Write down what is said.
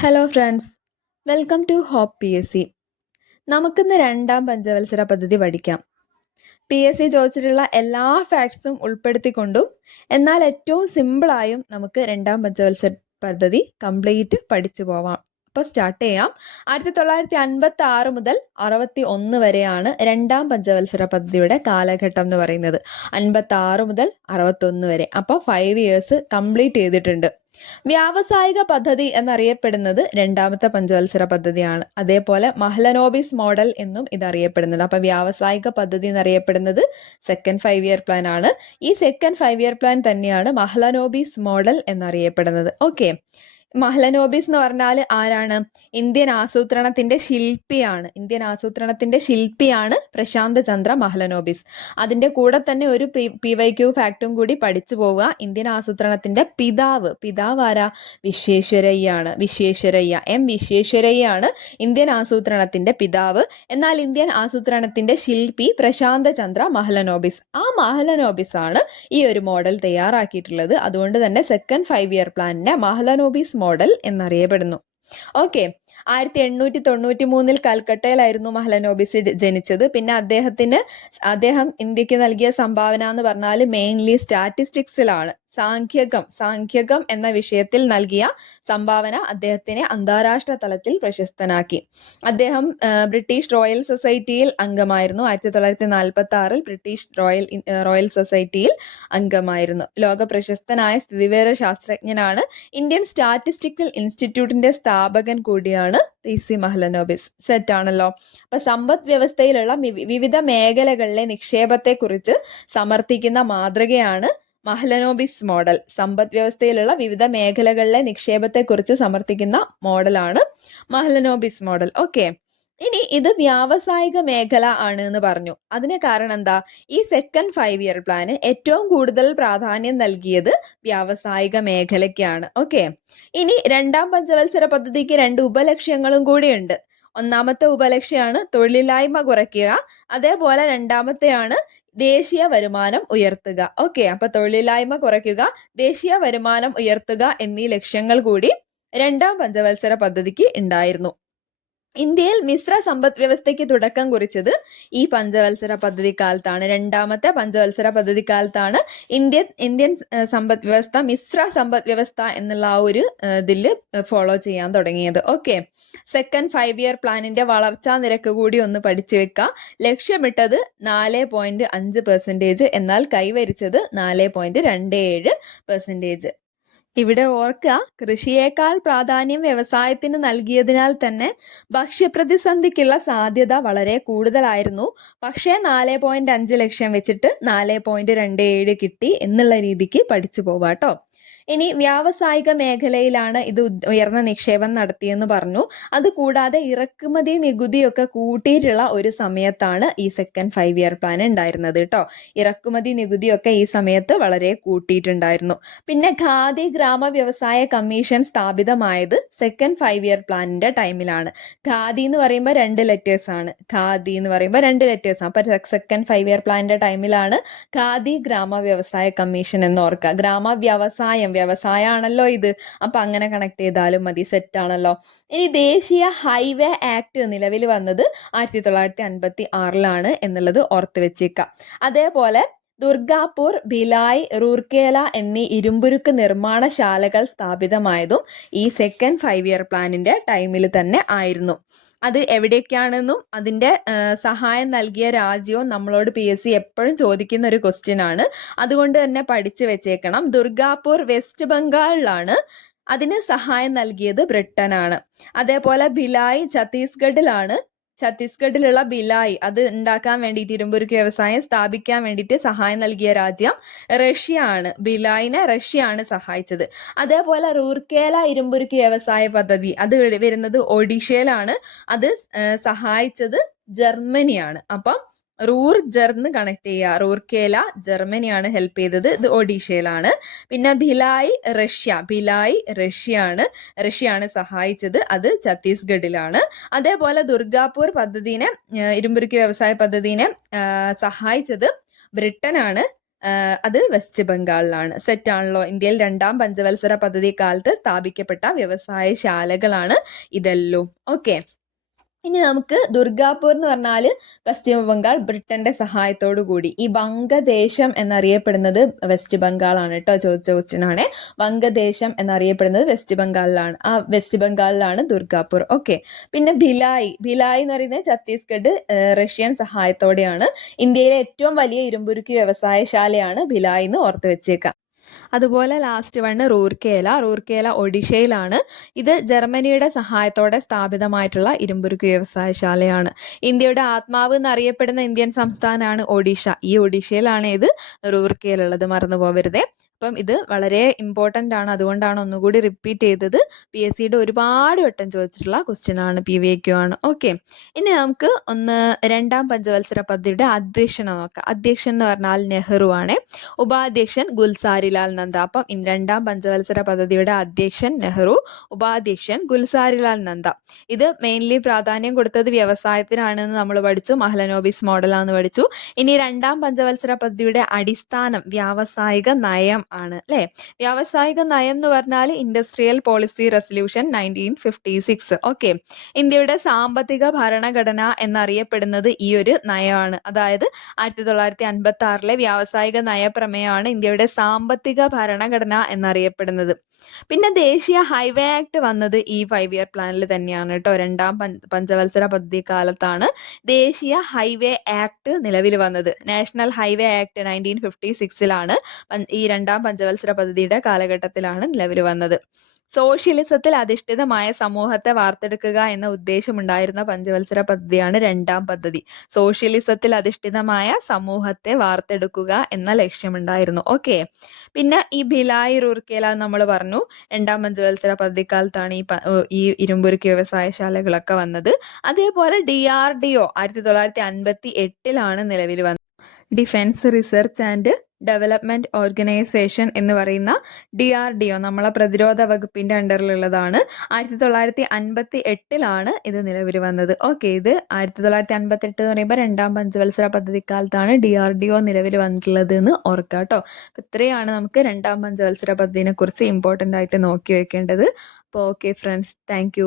Hello friends welcome to hope P S C നമുക്കിന്ന് രണ്ടാം പഞ്ചവത്സര പദ്ധതി പഠിക്കാം. പി എസ് സി ചോദിച്ചിട്ടുള്ള എല്ലാ ഫാക്ട്സും ഉൾപ്പെടുത്തിക്കൊണ്ടും എന്നാൽ ഏറ്റവും സിമ്പിളായും നമുക്ക് രണ്ടാം പഞ്ചവത്സര പദ്ധതി കംപ്ലീറ്റ് പഠിച്ചു പോവാം. അപ്പോൾ സ്റ്റാർട്ട് ചെയ്യാം. ആയിരത്തി തൊള്ളായിരത്തി അൻപത്തി ആറ് മുതൽ അറുപത്തി ഒന്ന് വരെയാണ് രണ്ടാം പഞ്ചവത്സര പദ്ധതിയുടെ കാലഘട്ടം എന്ന് പറയുന്നത്. അൻപത്തി ആറ് മുതൽ അറുപത്തൊന്ന് വരെ. അപ്പോൾ ഫൈവ് ഇയേഴ്സ് കംപ്ലീറ്റ് ചെയ്തിട്ടുണ്ട്. വ്യാവസായിക പദ്ധതി എന്നറിയപ്പെടുന്നത് രണ്ടാമത്തെ പഞ്ചവത്സര പദ്ധതിയാണ്. അതേപോലെ മഹലനോബിസ് മോഡൽ എന്നും ഇതറിയപ്പെടുന്നത് അപ്പം വ്യാവസായിക പദ്ധതി എന്നറിയപ്പെടുന്നത് സെക്കൻഡ് ഫൈവ് ഇയർ പ്ലാൻ ആണ്. ഈ സെക്കൻഡ് ഫൈവ് ഇയർ പ്ലാൻ തന്നെയാണ് മഹലനോബിസ് മോഡൽ എന്നറിയപ്പെടുന്നത്. ഓക്കെ മഹ്ലനോബിസ് എന്ന് പറഞ്ഞാൽ ആരാണ്? ഇന്ത്യൻ ആസൂത്രണത്തിന്റെ ശില്പിയാണ്. ഇന്ത്യൻ ആസൂത്രണത്തിന്റെ ശില്പിയാണ് പ്രശാന്ത് ചന്ദ്ര മഹ്ലനോബിസ്. അതിന്റെ കൂടെ തന്നെ ഒരു പി വൈ ക്യൂ ഫാക്ടും കൂടി പഠിച്ചു പോവുക. ഇന്ത്യൻ ആസൂത്രണത്തിന്റെ പിതാവ്. പിതാവ് ആരാ? വിശ്വേശ്വരയ്യാണ്. വിശ്വേശ്വരയ്യ. എം വിശ്വേശ്വരയ്യാണ് ഇന്ത്യൻ ആസൂത്രണത്തിന്റെ പിതാവ്. എന്നാൽ ഇന്ത്യൻ ആസൂത്രണത്തിന്റെ ശില്പി പ്രശാന്ത് ചന്ദ്ര മഹ്ലനോബിസ്. ആ മഹ്ലനോബിസ് ആണ് ഈ ഒരു മോഡൽ തയ്യാറാക്കിയിട്ടുള്ളത്. അതുകൊണ്ട് തന്നെ സെക്കൻഡ് ഫൈവ് ഇയർ പ്ലാനിനെ മഹ്ലനോബിസ് മോഡൽ എന്നറിയപ്പെടുന്നു. ഓക്കെ ആയിരത്തി എണ്ണൂറ്റി തൊണ്ണൂറ്റി മൂന്നിൽ കൽക്കട്ടയിലായിരുന്നു മഹലനോബിസ് ജനിച്ചത്. പിന്നെ അദ്ദേഹത്തിന് അദ്ദേഹം ഇന്ത്യയ്ക്ക് നൽകിയ സംഭാവന എന്ന് പറഞ്ഞാൽ മെയിൻലി സ്റ്റാറ്റിസ്റ്റിക്സിലാണ് സാഖ്യകം സാഖ്യകം എന്ന വിഷയത്തിൽ നൽകിയ സംഭാവന അദ്ദേഹത്തിനെ അന്താരാഷ്ട്ര തലത്തിൽ പ്രശസ്തനാക്കി. അദ്ദേഹം ബ്രിട്ടീഷ് റോയൽ സൊസൈറ്റിയിൽ അംഗമായിരുന്നു. ആയിരത്തി തൊള്ളായിരത്തി നാൽപ്പത്തി ആറിൽ ബ്രിട്ടീഷ് റോയൽ റോയൽ സൊസൈറ്റിയിൽ അംഗമായിരുന്നു. ലോക പ്രശസ്തനായ സ്ഥിതിവിവര ശാസ്ത്രജ്ഞനാണ് ഇന്ത്യൻ സ്റ്റാറ്റിസ്റ്റിക്കൽ ഇൻസ്റ്റിറ്റ്യൂട്ടിന്റെ സ്ഥാപകൻ കൂടിയാണ് പി സി മഹ്ലനോബിസ്. സെറ്റ് ആണല്ലോ. അപ്പൊ സമ്പദ് വ്യവസ്ഥയിലുള്ള വിവിധ മേഖലകളിലെ നിക്ഷേപത്തെക്കുറിച്ച് സമർത്ഥിക്കുന്ന മാതൃകയാണ് മഹലനോബിസ് മോഡൽ. സമ്പദ് വ്യവസ്ഥയിലുള്ള വിവിധ മേഖലകളിലെ നിക്ഷേപത്തെക്കുറിച്ച് സമർത്ഥിക്കുന്ന മോഡലാണ് മഹലനോബിസ് മോഡൽ. ഓക്കെ ഇനി ഇത് വ്യാവസായിക മേഖല ആണ് എന്ന് പറഞ്ഞു. അതിന് കാരണം എന്താ? ഈ സെക്കൻഡ് ഫൈവ് ഇയർ പ്ലാന് ഏറ്റവും കൂടുതൽ പ്രാധാന്യം നൽകിയത് വ്യാവസായിക മേഖലയ്ക്കാണ്. ഓക്കെ ഇനി രണ്ടാം പഞ്ചവത്സര പദ്ധതിക്ക് രണ്ട് ഉപലക്ഷ്യങ്ങളും കൂടിയുണ്ട്. ഒന്നാമത്തെ ഉപലക്ഷ്യമാണ് തൊഴിലില്ലായ്മ കുറയ്ക്കുക. അതേപോലെ രണ്ടാമത്തെയാണ് ദേശീയ വരുമാനം ഉയർത്തുക. ഓക്കെ അപ്പൊ തൊഴിലില്ലായ്മ കുറയ്ക്കുക ദേശീയ വരുമാനം ഉയർത്തുക എന്നീ ലക്ഷ്യങ്ങൾ കൂടി രണ്ടാം പഞ്ചവത്സര പദ്ധതിക്ക് ഉണ്ടായിരുന്നു. ഇന്ത്യയിൽ മിശ്ര സമ്പദ് വ്യവസ്ഥയ്ക്ക് തുടക്കം കുറിച്ചത് ഈ പഞ്ചവത്സര പദ്ധതി കാലത്താണ് രണ്ടാമത്തെ പഞ്ചവത്സര പദ്ധതി കാലത്താണ് ഇന്ത്യ ഇന്ത്യൻ സമ്പദ് വ്യവസ്ഥ മിശ്ര സമ്പദ് വ്യവസ്ഥ എന്നുള്ള ആ ഒരു ഇതിൽ ഫോളോ ചെയ്യാൻ തുടങ്ങിയത്. ഓക്കെ സെക്കൻഡ് ഫൈവ് ഇയർ പ്ലാനിന്റെ വളർച്ചാ നിരക്ക് കൂടി ഒന്ന് പഠിച്ചു വെക്കുക ലക്ഷ്യമിട്ടത് നാല് പോയിന്റ് അഞ്ച് പെർസെന്റേജ് എന്നാൽ കൈവരിച്ചത് നാല് പോയിന്റ് രണ്ട് ഏഴ് പെർസെന്റേജ് ഇവിടെ ഓർക്കുക കൃഷിയേക്കാൾ പ്രാധാന്യം വ്യവസായത്തിന് നൽകിയതിനാൽ തന്നെ ഭക്ഷ്യപ്രതിസന്ധിക്കുള്ള സാധ്യത വളരെ കൂടുതലായിരുന്നു. പക്ഷേ നാല് പോയിന്റ് അഞ്ച് ലക്ഷം വെച്ചിട്ട് നാല് പോയിന്റ് രണ്ട് ഏഴ് കിട്ടി എന്നുള്ള രീതിക്ക് പഠിച്ചു പോവാട്ടോ. ഇനി വ്യാവസായിക മേഖലയിലാണ് ഇത് ഉയർന്ന നിക്ഷേപം നടത്തിയെന്ന് പറഞ്ഞു. അതുകൂടാതെ ഇറക്കുമതി നികുതിയൊക്കെ കൂട്ടിയിട്ടുള്ള ഒരു സമയത്താണ് ഈ സെക്കൻഡ് ഫൈവ് ഇയർ പ്ലാൻ ഉണ്ടായിരുന്നത് കേട്ടോ ഇറക്കുമതി നികുതിയൊക്കെ ഈ സമയത്ത് വളരെ കൂട്ടിയിട്ടുണ്ടായിരുന്നു. പിന്നെ ഖാദി ഗ്രാമ വ്യവസായ കമ്മീഷൻ സ്ഥാപിതമായത് സെക്കൻഡ് ഫൈവ് ഇയർ പ്ലാനിന്റെ ടൈമിലാണ് ഖാദി എന്ന് പറയുമ്പോൾ രണ്ട് ലെറ്റേഴ്സ് ആണ്. ഖാദി എന്ന് പറയുമ്പോൾ രണ്ട് ലെറ്റേഴ്സ് ആണ്. അപ്പൊ സെക്കൻഡ് ഫൈവ് ഇയർ പ്ലാനിന്റെ ടൈമിലാണ് ഖാദി ഗ്രാമ വ്യവസായ കമ്മീഷൻ എന്ന് ഓർക്കുക ഗ്രാമ വ്യവസായം വ്യവസായമാണല്ലോ ഇത്. അപ്പൊ അങ്ങനെ കണക്ട് ചെയ്താലും മതി സെറ്റ് ആണല്ലോ. ഇനി ദേശീയ ഹൈവേ ആക്ട് നിലവിൽ വന്നത് ആയിരത്തി തൊള്ളായിരത്തി അൻപത്തി ആറിലാണ് എന്നുള്ളത് ഓർത്ത് വെച്ചേക്കാം. അതേപോലെ ദുർഗാപൂർ ഭിലായ് റൂർക്കേല എന്നീ ഇരുമ്പുരുക്ക് നിർമ്മാണശാലകൾ സ്ഥാപിതമായതും ഈ സെക്കൻഡ് ഫൈവ് ഇയർ പ്ലാനിന്റെ ടൈമിൽ തന്നെ ആയിരുന്നു. അത് എവിടെയൊക്കെയാണെന്നും അതിന്റെ സഹായം നൽകിയ രാജ്യവും നമ്മളോട് പി എസ് സി എപ്പോഴും ചോദിക്കുന്ന ഒരു ക്വസ്റ്റ്യൻ ആണ്. അതുകൊണ്ട് തന്നെ പഠിച്ചു വെച്ചേക്കണം. ദുർഗാപൂർ വെസ്റ്റ് ബംഗാളിലാണ് അതിന് സഹായം നൽകിയത് ബ്രിട്ടനാണ്. അതേപോലെ ഭിലായ് ഛത്തീസ്ഗഡിലാണ് ഛത്തീസ്ഗഡിലുള്ള ബിലായി അത് ഉണ്ടാക്കാൻ വേണ്ടിയിട്ട് ഇരുമ്പുരുക്ക് വ്യവസായം സ്ഥാപിക്കാൻ വേണ്ടിയിട്ട് സഹായം നൽകിയ രാജ്യം റഷ്യ ആണ് ബിലായിനെ റഷ്യ ആണ് സഹായിച്ചത്. അതേപോലെ റൂർക്കേല ഇരുമ്പുരുക്ക് വ്യവസായ പദ്ധതി അത് വരുന്നത് ഒഡീഷയിലാണ്. അത് സഹായിച്ചത് ജർമ്മനിയാണ്. അപ്പം റൂർ ജർന്ന് കണക്ട് ചെയ്യുക. റൂർക്കേല ജർമ്മനിയാണ് ഹെൽപ്പ് ചെയ്തത്. ഇത് ഒഡീഷയിലാണ്. പിന്നെ ഭിലായ് റഷ്യ. ഭിലായ് റഷ്യയാണ്. റഷ്യയാണ് സഹായിച്ചത്. അത് ഛത്തീസ്ഗഡിലാണ്. അതേപോലെ ദുർഗാപൂർ പദ്ധതിനെ ഇരുമ്പുരുക്കി വ്യവസായ പദ്ധതിനെ സഹായിച്ചത് ബ്രിട്ടനാണ്. അത് വെസ്റ്റ് ബംഗാളിലാണ്. സെറ്റ് ആണല്ലോ. ഇന്ത്യയിൽ രണ്ടാം പഞ്ചവത്സര പദ്ധതി കാലത്ത് സ്ഥാപിക്കപ്പെട്ട വ്യവസായശാലകളാണ് ഇതെല്ലാം. ഓക്കെ ഇനി നമുക്ക് ദുർഗാപൂർ എന്ന് പറഞ്ഞാൽ പശ്ചിമ ബംഗാൾ ബ്രിട്ടന്റെ സഹായത്തോടു കൂടി. ഈ വംഗദേശം എന്നറിയപ്പെടുന്നത് വെസ്റ്റ് ബംഗാളാണ് കേട്ടോ ചോദിച്ച ക്വസ്റ്റ്യൻ ആണ്. വംഗദേശം എന്നറിയപ്പെടുന്നത് വെസ്റ്റ് ബംഗാളിലാണ്. ആ വെസ്റ്റ് ബംഗാളിലാണ് ദുർഗാപൂർ. ഓക്കെ പിന്നെ ഭിലായി. ഭിലായി എന്ന് പറയുന്നത് ഛത്തീസ്ഗഡ് റഷ്യൻ സഹായത്തോടെയാണ്. ഇന്ത്യയിലെ ഏറ്റവും വലിയ ഇരുമ്പുരുക്കി വ്യവസായശാലയാണ് ഭിലായി എന്ന് ഓർത്ത് വെച്ചേക്കാം. അതുപോലെ ലാസ്റ്റ് വണ് റൂർക്കേല. റൂർക്കേല ഒഡീഷയിലാണ്. ഇത് ജർമ്മനിയുടെ സഹായത്തോടെ സ്ഥാപിതമായിട്ടുള്ള ഇരുമ്പുരുക്ക് വ്യവസായശാലയാണ്. ഇന്ത്യയുടെ ആത്മാവ് എന്നറിയപ്പെടുന്ന ഇന്ത്യൻ സംസ്ഥാനമാണ് ഒഡീഷ. ഈ ഒഡീഷയിലാണ് ഇത് റൂർക്കേലുള്ളത് മറന്നു പോകരുതേ അപ്പം ഇത് വളരെ ഇമ്പോർട്ടന്റ് ആണ്. അതുകൊണ്ടാണ് ഒന്നുകൂടി റിപ്പീറ്റ് ചെയ്തത്. പി എസ് സിയുടെ ഒരുപാട് വട്ടം ചോദിച്ചിട്ടുള്ള ക്വസ്റ്റ്യൻ ആണ് പി വി ക്യു ആണ്. ഓക്കെ ഇനി നമുക്ക് ഒന്ന് രണ്ടാം പഞ്ചവത്സര പദ്ധതിയുടെ അധ്യക്ഷനെ നോക്കാം. അധ്യക്ഷൻ എന്ന് പറഞ്ഞാൽ നെഹ്റു ആണ്. ഉപാധ്യക്ഷൻ ഗുൽസാരിലാൽ നന്ദ. അപ്പം രണ്ടാം പഞ്ചവത്സര പദ്ധതിയുടെ അധ്യക്ഷൻ നെഹ്റു ഉപാധ്യക്ഷൻ ഗുൽസാരിലാൽ നന്ദ. ഇത് മെയിൻലി പ്രാധാന്യം കൊടുത്തത് വ്യവസായത്തിനാണെന്ന് നമ്മൾ പഠിച്ചു. മഹലനോബിസ് മോഡലാന്ന് പഠിച്ചു. ഇനി രണ്ടാം പഞ്ചവത്സര പദ്ധതിയുടെ അടിസ്ഥാനം വ്യാവസായിക നയം ആണ് അല്ലേ? വ്യാവസായിക നയം എന്ന് പറഞ്ഞാൽ industrial policy resolution nineteen fifty six okay ഇന്ത്യയുടെ സാമ്പത്തിക ഭരണഘടന എന്നറിയപ്പെടുന്നത് ഈ ഒരു നയമാണ്. അതായത് ആയിരത്തി തൊള്ളായിരത്തി അൻപത്തി ആറിലെ വ്യാവസായിക നയപ്രമേയമാണ് ഇന്ത്യയുടെ സാമ്പത്തിക ഭരണഘടന എന്നറിയപ്പെടുന്നത്. പിന്നെ ദേശീയ ഹൈവേ ആക്ട് വന്നത് ഈ ഫൈവ് ഇയർ പ്ലാനിൽ തന്നെയാണ് കേട്ടോ രണ്ടാം പഞ്ച- പഞ്ചവത്സര പദ്ധതി കാലത്താണ് ദേശീയ ഹൈവേ ആക്ട് നിലവിൽ വന്നത്. National highway act nineteen fifty സിക്സിലാണ് ഈ രണ്ടാം പഞ്ചവത്സര പദ്ധതിയുടെ കാലഘട്ടത്തിലാണ് നിലവിൽ വന്നത്. സോഷ്യലിസത്തിൽ അധിഷ്ഠിതമായ സമൂഹത്തെ വാർത്തെടുക്കുക എന്ന ഉദ്ദേശമുണ്ടായിരുന്ന പഞ്ചവത്സര പദ്ധതിയാണ് രണ്ടാം പദ്ധതി. സോഷ്യലിസത്തിൽ അധിഷ്ഠിതമായ സമൂഹത്തെ വാർത്തെടുക്കുക എന്ന ലക്ഷ്യമുണ്ടായിരുന്നു. ഓക്കെ. പിന്നെ ഈ ഭിലായി റൂർക്കേല നമ്മൾ പറഞ്ഞു. രണ്ടാം പഞ്ചവത്സര പദ്ധതിക്കാലത്താണ് ഈ ഈ ഇരുമ്പുരുക്ക് വ്യവസായശാലകളൊക്കെ വന്നത്. അതേപോലെ ഡി ആർ ഡി ഒ ആയിരത്തി തൊള്ളായിരത്തി അൻപത്തി എട്ടിലാണ് നിലവിൽ വന്നത്. Defence research and development organisation എന്ന് പറയുന്ന ഡി ആർ ഡി ഒ നമ്മളെ പ്രതിരോധ വകുപ്പിന്റെ അണ്ടറിലുള്ളതാണ്. ആയിരത്തി തൊള്ളായിരത്തി അൻപത്തി എട്ടിലാണ് ഇത് നിലവിൽ വന്നത്. ഓക്കെ ഇത് ആയിരത്തി തൊള്ളായിരത്തി അൻപത്തി എട്ട് എന്ന് പറയുമ്പോൾ രണ്ടാം പഞ്ചവത്സര പദ്ധതിക്കാലത്താണ് ഡി ആർ ഡി ഒ നിലവിൽ വന്നിട്ടുള്ളത് എന്ന് ഓർക്കുക കേട്ടോ ഇത്രയാണ് നമുക്ക് രണ്ടാം പഞ്ചവത്സര പദ്ധതിനെ കുറിച്ച് ഇമ്പോർട്ടന്റ് ആയിട്ട് നോക്കി വെക്കേണ്ടത്. അപ്പോൾ ഓക്കെ ഫ്രണ്ട്സ് താങ്ക്